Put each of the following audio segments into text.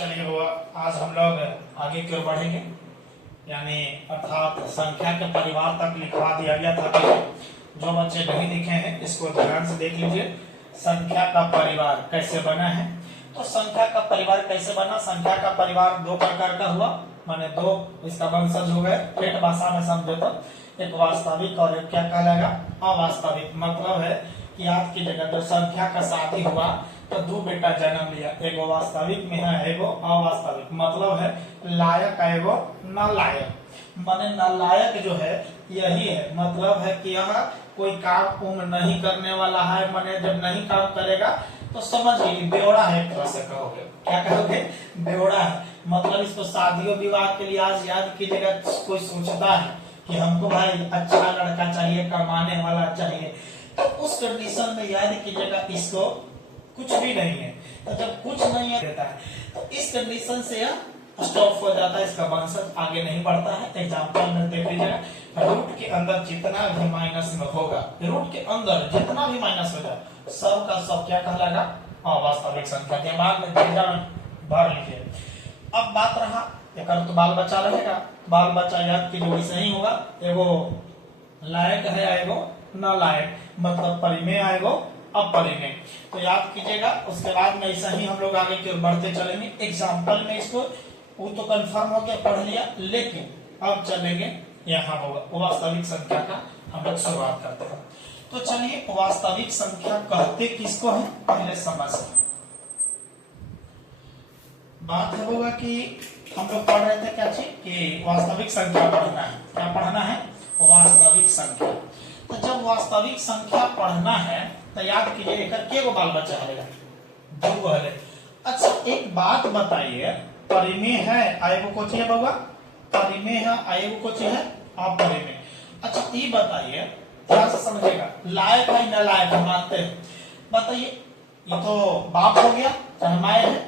चलिए वो आज हम लोग आगे की ओर बढ़ेंगे, यानी अर्थात संख्या के परिवार तक लिखवा दिया गया था। कि जो बच्चे नहीं लिखे हैं इसको ध्यान से देख लीजिए। संख्या का परिवार कैसे बना है। तो संख्या का परिवार कैसे बना, संख्या का परिवार दो प्रकार का हुआ, माने दो इसका वंशज हो गए। ठेठ भाषा में समझो तो एक वास्तविक और एक क्या कहलाएगा, अवास्तविक। मतलब है कि याद कीजिएगा, तो संख्या का शादी हुआ तो दो बेटा जन्म लिया, एगो वास्तविक में है एगो अवास्तविक। मतलब है लायक एगो नालायक। माने नालायक जो है यही है, मतलब है कि यह कोई काम उम्र नहीं करने वाला है। माने जब नहीं काम करेगा तो समझिए बेवड़ा है, एक तरह से कहोगे। क्या कहोगे, बेवड़ा है। मतलब इसको शादियों विवाह के लिए आज याद कीजिएगा, कोई सोचता है कि हमको भाई अच्छा लड़का चाहिए, कमाने वाला चाहिए, तो उस कंडीशन में याद कीजिएगा इसको कुछ भी नहीं है। तो जब कुछ नहीं है देता है तो इस कंडीशन से यह स्टॉप हो जाता है, इसका वंशज आगे नहीं बढ़ता है। एग्जाम्पल में देख लीजिएगा, रूट के अंदर जितना भी माइनस में होगा, रूट के अंदर जितना भी माइनस हो जाए सब का सब क्या कहलाएगा, अवास्तविक संख्या। दिमाग में भर लीजिए। अब बात रहा एक तो बाल बच्चा रहेगा, बाल बच्चा याद कीजिए वैसे ही होगा, एगो लायक है एगो नालायक, मतलब परिमेय आएगो अपरिमेय। तो याद कीजिएगा, उसके बाद में ऐसा ही हम लोग आगे की ओर बढ़ते चलेंगे। एग्जाम्पल में इसको वो तो कंफर्म हो गया, पढ़ लिया, लेकिन अब चलेंगे यहाँ होगा वास्तविक संख्या का हम लोग शुरुआत करते हैं। तो चलिए वास्तविक संख्या कहते किसको है पहले समझ। बात है होगा कि हम लोग पढ़ रहे थे क्या चीज कि वास्तविक संख्या पढ़ना है। क्या पढ़ना है, वास्तविक संख्या। तो जब वास्तविक संख्या पढ़ना है तो याद कीजिए एक के बाल बच्चा है, दो है। अच्छा एक बात बताइए, परिमेय है आएगो को चाहिए बाबा, परिमेय है आएगो को चाहिए अपरिमेय। अच्छा ये बताइए, ध्यान से समझिएगा, लायक है न लायक मानते हैं, बताइए। ये तो बाप हो गया, चाहे माए है,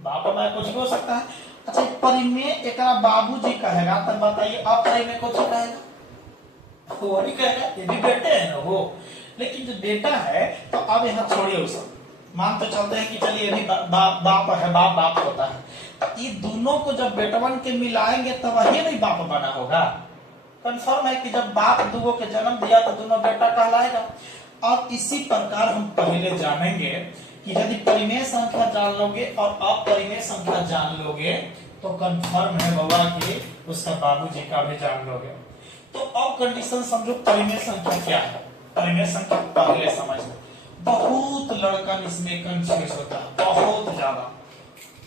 बाप माए कुछ भी हो सकता है। अच्छा परिमेय एक बाबूजी कहेगा, तो बताइए अपरिमेय को कहेगा, वो नहीं कहेगा, ये भी बेटे है ना वो। लेकिन जो बेटा है तो अब यहाँ छोड़िए उसे, मान तो चलते हैं कि चलिए ये भी बाप है, बाप होता है। ये दोनों को जब बेटवन के मिलाएंगे तब वही नहीं बाप बना होगा। कंफर्म है कि जब बाप दुगो के जन्म दिया तो दोनों बेटा कहलाएगा। और इसी प्रकार हम पहले जानेंगे कि यदि परिमेय संख्या जान लोगे और अपरिमेय संख्या जान लोगे तो कंफर्म है बाबा कि उसका बाबूजी का भी जान लोगे। तो अब कंडीशन समझो, परिमेय संख्या क्या है। परिमेय संख्या पहले समझ लो, बहुत लड़कन इसमें कंफ्यूज होता है, बहुत ज्यादा।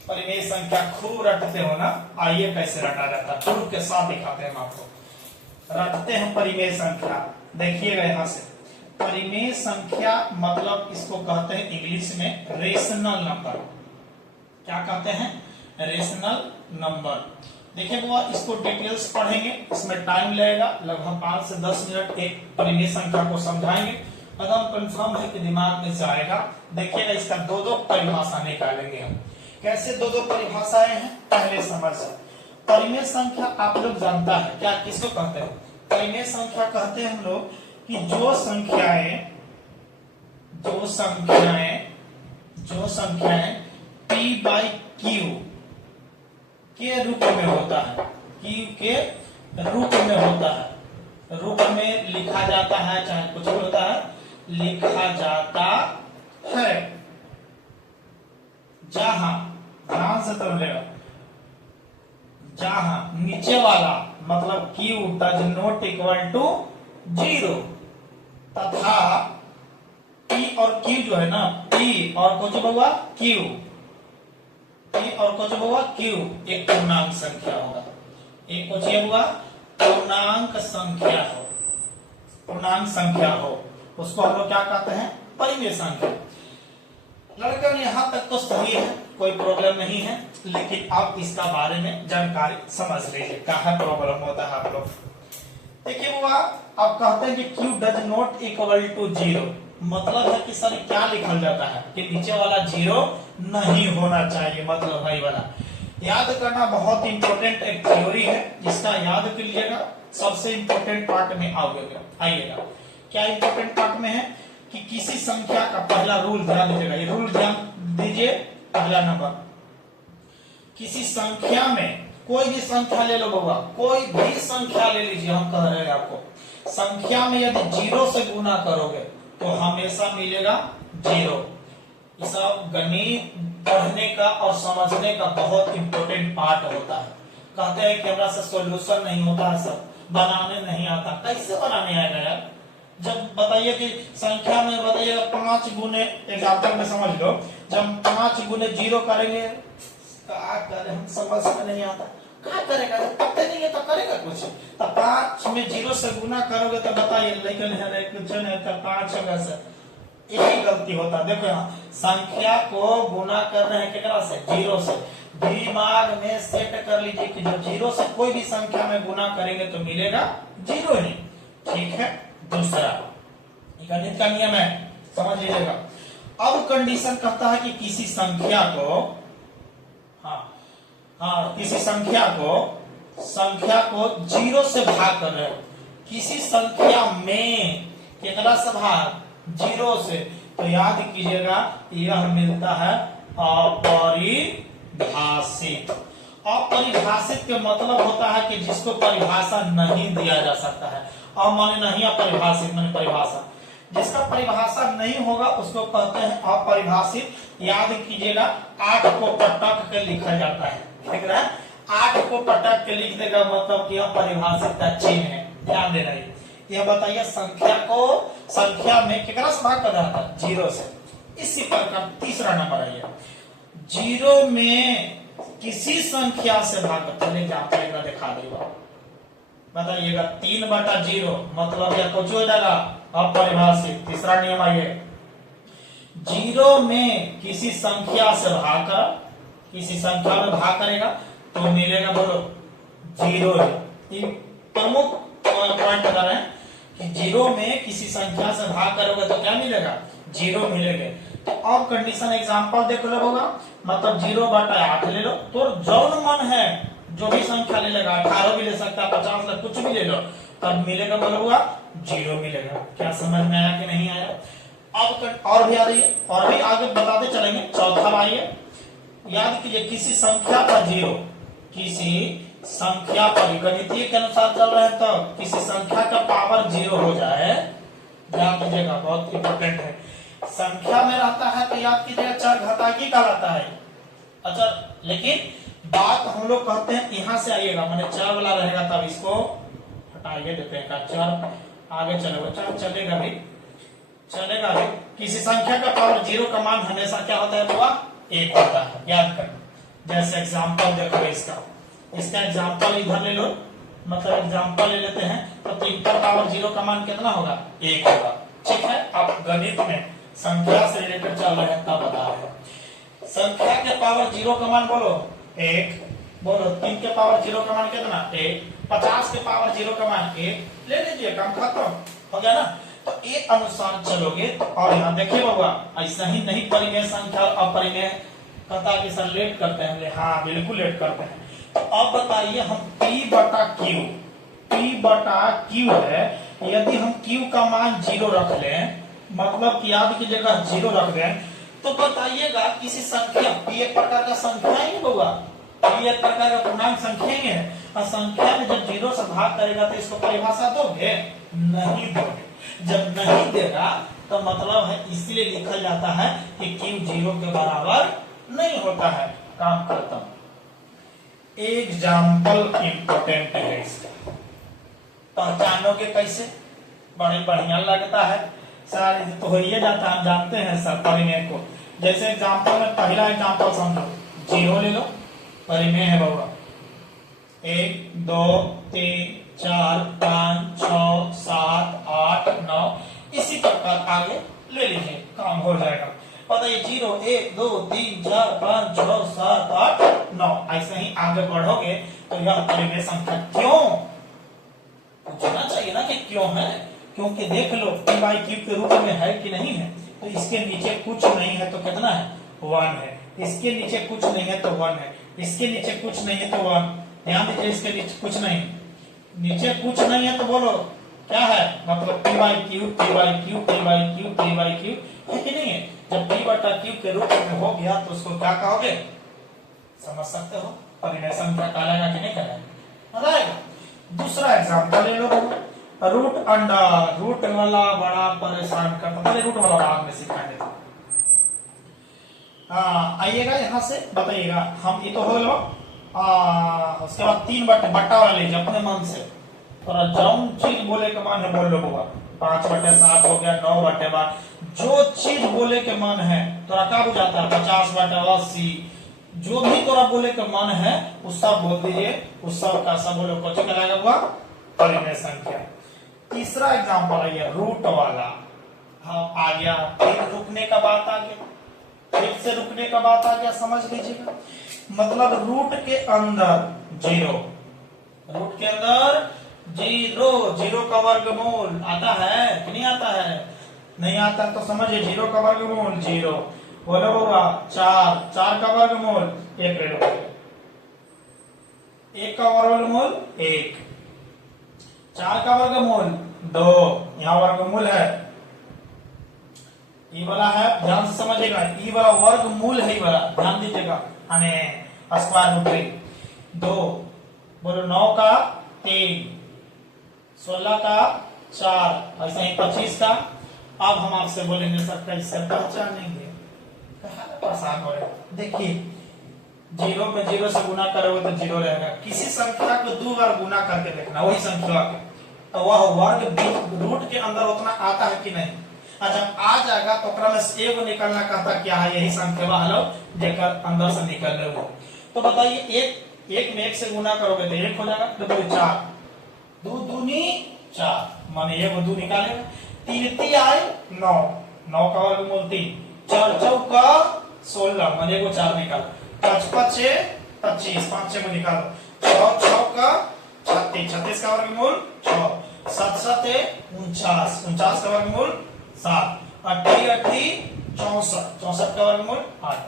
परिमेय संख्या खूब रटते हो ना, आइए कैसे रटा जाता है, प्रूफ के साथ दिखाते हैं हम आपको। रटते हैं परिमेय संख्या, देखिएगा यहाँ से। परिमेय संख्या मतलब इसको कहते हैं इंग्लिश में रेशनल नंबर। क्या कहते हैं, रेशनल नंबर। देखिए बुआ, इसको डिटेल्स पढ़ेंगे, इसमें टाइम लगेगा लगभग 5 से 10 मिनट एक परिमेय संख्या को समझाएंगे। एकदम कंफर्म है कि दिमाग में जाएगा। देखिएगा इसका दो परिभाषा निकालेंगे हम। कैसे दो परिभाषाएं हैं पहले समझ। परिमेय संख्या आप लोग जानता है क्या, किसको कहते हैं, परिमेय संख्या कहते हैं हम लोग कि जो संख्याएं p/q के रूप में होता है, q के रूप में होता है, रूप में लिखा जाता है, चाहे कुछ भी होता है, लिखा जाता है। जहां ध्यान से समझेगा, जहां नीचे वाला मतलब q does not equal to 0 तथा p और q जो है ना, p और कुछ होगा q, p और कुछ होगा q एक पूर्णांक संख्या होगा, एक कुछ होगा पूर्णांक संख्या हो, उसको हम लोग क्या कहते हैं, परिमेय संख्या। लड़कन यहाँ तक तो सही है, कोई प्रॉब्लम नहीं है, लेकिन आप इसका बारे में जानकारी समझ लीजिए, कहाँ प्रॉब्लम होता है आप लोग। देखिए वो आप कहते हैं कि q does not equal to 0, मतलब है कि सर क्या लिखल जाता है कि नीचे वाला 0 नहीं होना चाहिए, मतलब भाई वाला। याद करना बहुत इंपॉर्टेंट एक थ्योरी है, जिसका याद कर लीजिएगा, सबसे इंपॉर्टेंट पार्ट में आइएगा। क्या इंपॉर्टेंट पार्ट में है कि किसी संख्या का पहला रूल ध्यान दीजिएगा, ये रूल ध्यान दीजिए। पहला नंबर किसी संख्या में कोई भी संख्या ले लो बाबा, कोई भी संख्या ले लीजिए, हम कह रहे हैं आपको संख्या में यदि 0 से गुना करोगे तो हमेशा मिलेगा 0। ये सब गणित पढ़ने का और समझने का बहुत इंपॉर्टेंट पार्ट होता है। कहते हैं कि हमरा से सॉल्यूशन नहीं होता है, सब बनाने नहीं आता। कैसे बनाने आएगा यार? जब बताइए कि संख्या में बताइए 5 गुने, एग्जाम्पल में समझ लो, जब 5 गुने 0 करेंगे क्या करें, हम समझ में नहीं आता, क्या करेगा? पता नहीं है तो करेगा कुछ। तो 5 में 0 से गुना करोगे तो बताइए, लेकिन कुछ नहीं होता, 5 होगा से यही गलती होता है। देखो यहाँ संख्या को गुना कर रहे हैं कितना से? 0 से। दिमाग में सेट कर लीजिए कि जब 0 से कोई भी संख्या में गुना करेंगे तो मिलेगा 0 ही। ठीक है, दूसरा गणित का नियम है, समझ लीजिएगा। अब कंडीशन कहता है कि किसी संख्या को किसी संख्या को 0 से भाग कर रहे हो, किसी संख्या में कितना से भाग? 0 से। तो याद कीजिएगा यह मिलता है अपरिभाषित। अपरिभाषित के मतलब होता है कि जिसको परिभाषा नहीं दिया जा सकता है। माने नहीं अपरिभाषित माने परिभाषा, जिसका परिभाषा नहीं होगा उसको कहते हैं अपरिभाषित। याद कीजिएगा 8 को पटक के लिखा जाता है, ठीक है? 8 को पटक के लिखने का मतलब कि अपरिभाषित का चिन्ह है, ध्यान देना। यह बताइए संख्या में कितना से भाग कर रहा था? 0 से। इसी प्रकार तीसरा नंबर है 0 में किसी संख्या से भाग कर, चले जाएगा दिखा देगा, बताइएगा 3/0 मतलब यह कुछ हो जाएगा अपरिभाषित। तीसरा नियम आइए, 0 में किसी संख्या से भाग कर, किसी संख्या में भाग करेगा तो मिलेगा, बोलो 0 है। प्रमुख पॉइंट बता रहे हैं कि 0 में किसी संख्या से भाग करोगे तो क्या मिलेगा? 0 मिलेगा। तो अब कंडीशन एग्जांपल देख लो होगा, मतलब 0/8 ले लो, तो जौन मन है जो भी संख्या ले लेगा, 18 भी ले सकता है, 50 ले, कुछ भी ले लो, तब मिलेगा, बोलोगा 0 मिलेगा। क्या समझ में आया कि नहीं आया? अब और भी आ रही है, और भी आगे बताते चलेंगे। चौथा आइए, याद कीजिए किसी संख्या पर 0, किसी संख्या पर गणितीय के अनुसार चल रहे हैं तो किसी संख्या का पावर 0 हो जाए, ध्यान दीजिएगा बहुत इंपॉर्टेंट है। संख्या में रहता है तो याद कीजिएगा चरघातांकी कहलाता है। अच्छा, लेकिन बात हम लोग कहते हैं यहाँ से आइएगा, मैंने चर वाला रहेगा तब इसको हटाइए देते हैं, चर आगे चलेगा, चर चलेगा भी। किसी संख्या का पावर 0 का मान हमेशा क्या होता है बुआ? 1 होता है, याद कर। जैसे एग्जाम्पल देखो इसका एग्जाम्पल इधर ले लो, मतलब एग्जाम्पल ले लेते हैं तो 3 का पावर 0 का मान कितना होगा? 1 होगा। ठीक है, आप गणित में संख्या से रिलेटेड चल रहे हैं तब बता रहे हैं। संख्या के पावर 0 का मान बोलो 1, बोलो 3 के पावर 0 का मान कितना? 1, 50 के पावर 0 का मान 1, ले लीजिए, काम खत्म हो गया ना। तो एक अनुसार चलोगे और यहाँ देखिए बाबा, ऐसा ही नहीं परिमेय संख्या अपरिमेय कहता कि सर लेट करते हैं। हाँ बिल्कुल लेट करते हैं। तो अब बताइए हम P/Q है, यदि हम Q का मान 0 रख लें, मतलब कि याद की जगह 0 रख दें, तो बताइएगा किसी संख्या, P एक प्रकार का संख्या ही होगा, P एक प्रकार का पूर्णांक संख्या ही है, और संख्या में जब 0 से भाग करेगा तो इसको परिभाषा दोगे? नहीं दोगे। जब नहीं देगा तो मतलब है, इसलिए लिखा जाता है कि Q 0 के बराबर नहीं होता है, काम खत्म। एग्जाम्पल इंपोर्टेंट है, इसका पहचानोगे कैसे? बड़े बढ़िया लगता है सर, तो हो ही जाता है, हम जानते हैं सर परिमेय को। जैसे एग्जाम्पल में पहला एग्जाम्पल समझो, 0 ले लो, परिमेय है बाबा 1 2 3 4 5 6 7 8 9, इसी प्रकार आगे ले लीजिए, काम हो जाएगा। बताइए 0 1 2 3 4 5 6 7 8 9, ऐसे ही आगे बढ़ोगे तो यह परिमेय संख्या क्यों? पूछना चाहिए ना कि क्यों है, क्योंकि देख लो P/Q के रूप में है कि नहीं है। तो इसके नीचे कुछ नहीं है तो कितना है? 1 है। इसके नीचे कुछ नहीं है तो 1 है। इसके नीचे कुछ नहीं है तो 1। ध्यान दीजिए, इसके नीचे कुछ नहीं, नीचे कुछ नहीं है तो बोलो क्या है? मतलब P/Q है कि नहीं है? जब P/Q के रूप में हो गया तो उसको क्या कहोगे? समझ सकते हो परिमेय संख्या कहलाएगा कि नहीं कहलाएगा। दूसरा एग्जांपल ले लो, रूट अंडर, रूट वाला बड़ा परेशान करता, पहले रूट वाला भाग में सिखाएंगे। आइएगा यहाँ से बताइएगा, हम ये तो हो लो, उसके बाद 3 बट्टा वाला लीजिए अपने मन से, और जौन चीज बोले के मन है बोल लो बाबा, 5/7 हो गया, 9/12, जो चीज बोले के मन है तोरा क्या बुझाता है, 50/80, जो भी तोरा बोले के मन है उस सब बोल दीजिए, उस सब का सब बोलो, कौन कहलाएगा हुआ परिमेय संख्या। तीसरा एग्जांपल है रूट वाला, हाँ आ गया, फिर रुकने का बात आ गया, फिर से रुकने का बात आ गया, समझ लीजिएगा। मतलब रूट के अंदर 0, रूट के अंदर 0, 0 का वर्गमूल आता है कि नहीं आता है, नहीं आता तो समझिए 0 का वर्गमूल 0, बोलो होगा 4, 4 का वर्गमूल 1 ले लो, 1 का वर्गमूल 1, 4 का वर्गमूल 2, यहाँ वर्गमूल है, ई वाला है, ध्यान से समझिएगा, ई वाला वर्गमूल है, ई वाला ध्यान दीजिएगा, स्क्वायर रूट 2, बोलो 9 का 3, 16 का 4, ऐसा ही 25 का। अब हम आपसे बोलेंगे सर कैसे पहचानेंगे, परेशान हो रहे, देखिए 0 में 0 से गुना करोगे तो 0 रहेगा, किसी संख्या को 2 बार गुना करके देखना वही संख्या के, तो वह वर्ग रूट के अंदर उतना आता है कि नहीं, जब आ जाएगा तो ओकरा में से एगो निकलना कहता क्या है, यही संख्या हलो जेकर अंदर से निकल रहे हो। तो बताइए एक में 1 से गुना करोगे तो 1 हो जाएगा, तो 4, 2 दूनी 4, माने एगो 2 निकालेगा, 3 3 आए 9, 9 का वर्गमूल 3, 4 चौका 16, माने एगो 4 निकालो, 5 5 25, 5 6 में निकालो, 6 6 का 36, 36 का वर्गमूल 6, 7 7 49, 49 का वर्गमूल 7, 8 8 64, 64 का वर्गमूल 8,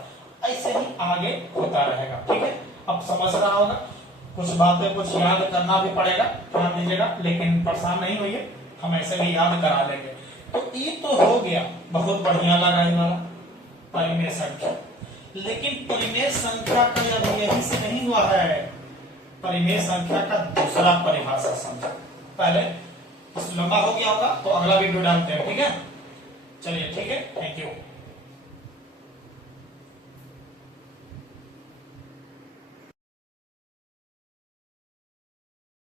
ऐसे ही आगे होता रहेगा। ठीक है, अब समझ रहा होगा, कुछ बातें कुछ याद करना भी पड़ेगा, ध्यान दीजिएगा, लेकिन परेशान नहीं होइए, हम ऐसे भी याद करा लेंगे। तो ये तो हो गया, बहुत बढ़िया लगा ये वाला परिमेय संख्या, लेकिन परिमेय संख्या का यही से नहीं हुआ है, परिमेय संख्या का दूसरा परिभाषा समझो। पहले लंबा हो गया होगा तो अगला वीडियो डालते हैं, ठीक है, चलिए ठीक है, थैंक यू।